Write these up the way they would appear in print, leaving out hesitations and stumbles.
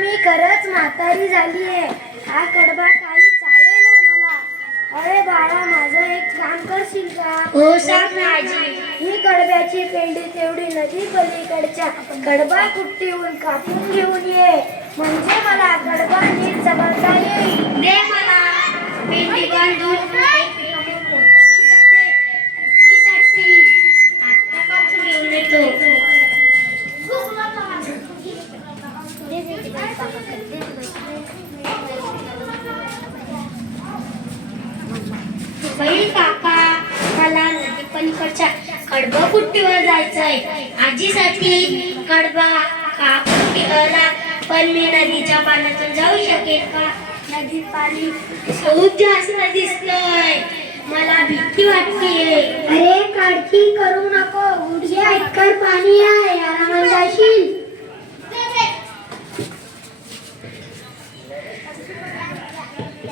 मी खरंच म्हातारी झाली आहे. हा कडबा काही चालेना मला. अरे बाळा, माझं एक काम करशील का? हो सांग ना आजी. ही कडब्याची पेंडी तेवढी नदी पलीकडच्या कडबा कुट्टीहून कापून घेऊन ये, म्हणजे मला कडबा नीट जमवता येईल. दे मला पेंडी बांधून मोठं सुद्धा दे. साठी आता कापून घेऊन येतो. बैल काका, मला नदी पलीकडच्या कडबा कुट्टीवर जायचंय. आजीसाठी कडबा कापून ठेवला, पण मी नदीच्या पाण्यातून जाऊ शकेल का? नदीत पाणी खूप जास्त दिसतंय, मला भीती वाटतेय. अरे काळजी करू नको, गुडघ्या इतकर पाणी आहे, आरामात जाशील.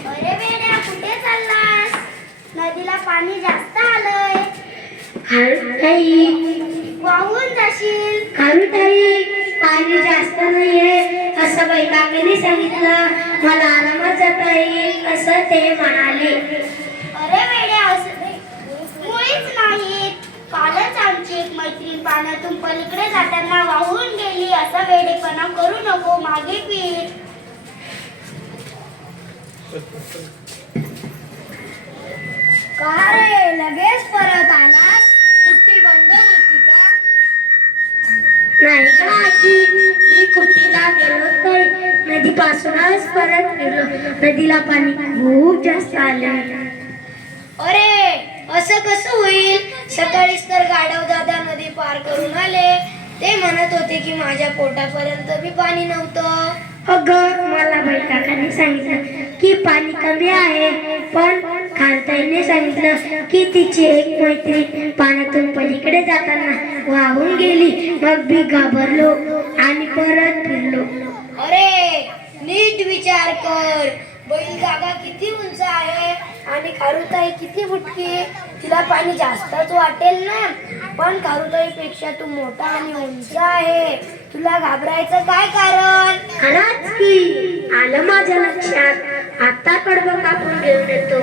अरे बेड्या, कुठे चाललास? नदीला पाणी जास्त आलंय, वाहून जाशील. खारुताई, पाणी जास्त नाहीये असं बैकाकाने सांगितलं, मला आरामात जाता येईल असं ते म्हणाले. अरे वेड्या, असं मुळीच नाहीत. कालच आमची एक मैत्रीण पाण्यातून पलीकडे जाताना वाहून गेली. असा वेडेपणा करू नको, मागे फिर. का रे, लगेच परत आलास? कुट्टी बंद होती का? नाही का आजी, मी कुट्टीला गेलोच नाही, नदीपासूनच परत गेलो. नदीला पाणी खूप जास्त आले. अरे, असं कसं होईल? सकाळीच तर गाढव दादा नदी पार करून आले. ते म्हणत होते की माझ्या पोटापर्यंत बी पाणी नव्हतं. अगं, मला बैकाकाने सांगितलं की पाणी कमी आहे, पण खारुताईने सांगितलं की तिची एक मैत्रीण पाण्यातून पलीकडे जाताना वाहून गेली. मग मी घाबरलो आणि परत फिरलो. अरे, नीट विचार कर. बैल काका किती उंच आहे आणि खारुताई किती बुटकी. तिला पाणी जास्तच वाटेल ना, पण खारुताईपेक्षा तू मोठा आणि उंच आहे. तुला घाबरायचं काय कारण? खरंच की, आलं माझ्या लक्षात. आता कडबं कापून घेऊन येतो.